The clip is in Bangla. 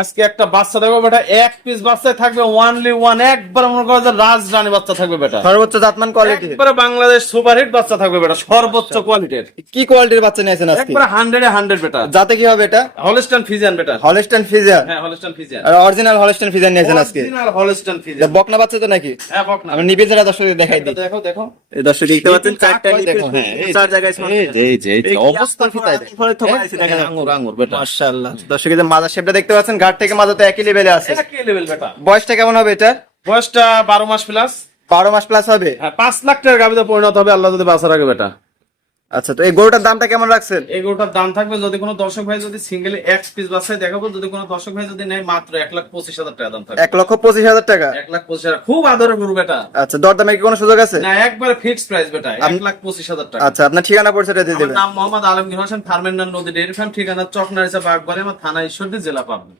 আজকে একটা বাচ্চা দেখো বেটা, এক পিস বাচ্চায় থাকবে ওয়ানলি ওয়ান, একবার মনে করো যে রাজরানী বাচ্চা থাকবে বেটা, সর্বোচ্চ জাতমান কোয়ালিটি, একবারে বাংলাদেশ সুপারহিট বাচ্চা থাকবে বেটা, সর্বোচ্চ কোয়ালিটির। কি কোয়ালিটির বাচ্চা নিয়েছেন আজকে? একবারে 100 বেটা। যাতে কি হবে এটা? হলস্টাইন ফ্রিজিয়ান বেটা। Holstein Friesian? হ্যাঁ হলস্টাইন ফ্রিজিয়ান। আর অরিজিনাল হলস্টাইন ফ্রিজিয়ান নিয়েছেন আজকে? Original Holstein Friesian. বকনা বাচ্চা তো নাকি? হ্যাঁ বকনা। আমি নিবে যারা দর্শকদের দেখাই দিই। দেখো দেখো এই দর্শক দেখতে পাচ্ছেন চারটা দেখো, নিবে, হ্যাঁ, চার জায়গায় এই অবস্থা কি তাই দেখেন, আঙ্গুর আঙ্গুর বেটা, মাশাআল্লাহ। দর্শক এই যে মাজার শেপটা দেখতে পাচ্ছেন, ঘাট থেকে মাজা তো একই লেভেলে আছে। একই লেভেল বেটা। বয়সটা কেমন হবে এটা? বয়সটা 12 মাস প্লাস। 12 মাস প্লাস হবে। হ্যাঁ 5 লাখ টাকার গাবিতে পরিণত হবে আল্লাহ যদি বাঁচা রাখে বেটা। আচ্ছা, তো এই গরুটার দামটা কেমন রাখছেন? এই গরুটার দাম থাকবে, যদি কোনো দর্শক ভাই যদি সিঙ্গেলি এক পিস বাচ্চায় দেখাবো, যদি কোনো দর্শক ভাই যদি নেয় মাত্র 1,25,000 টাকা দাম থাকবে। 1,25,000 টাকা? 1,25,000, খুব আদরের গরু বেটা। আচ্ছা, দরদামে কি কোনো সুযোগ আছে? না একবারে ফিক্সড প্রাইস বেটা, 1,25,000 টাকা। আচ্ছা, আপনার ঠিকানা পরিচয়টা দিয়ে আমার দেবেন। নাম মোহাম্মদ আলমগীর হোসেন, ফার্মেন্ডার নদী ডেয়ারি ফার্ম, ঠিকানা চকনারিসা বাগবাড়ি, আমার থানা ঈশ্বরদী, জেলা পাবনা।